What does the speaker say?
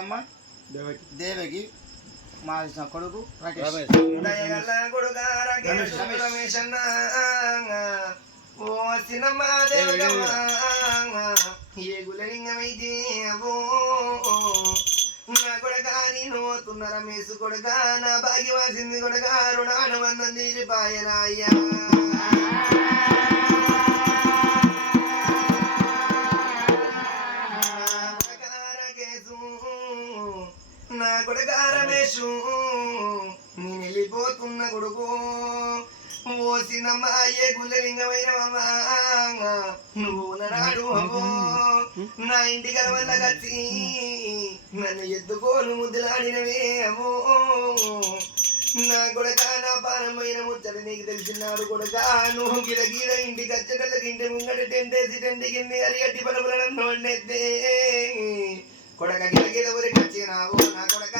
చిన్నమ్మ దేవకి మా కొడుకు రమేష్ అన్న ఓ చిన్నమ్మ దేవగమ్మ ఏ గులలింగమైతే ఓ నా కొడక నేను పోతున్న రమేష్ కొడక నా భాగ్యవాసింది కొడక రుణానుబంధం తీరిపాయనాయ్యా నా కొడుక రమేషు నేను వెళ్ళిపోతున్న కొడుకు ఓ సినమ్మ ఏ గుల్లలింగమైనవమ్మా నువ్వు నాడు నా ఇంటి వల్ల కచ్చి నన్ను ఎత్తుకోను ముద్దులాడినవే అమ్మో నా కొడుక నా పారమైన ముచ్చట నీకు తెలిసినాడు కొడుక నువ్వు గిర గిర ఇంటికి వచ్చేటళ్ళకి ఇంటి ముంగట టెంటేసి టెంటి కింది అరిగట్టి పలుపులను వండెత్తే కొడక గిరగిర ఊరికి వచ్చినావు నా కొడక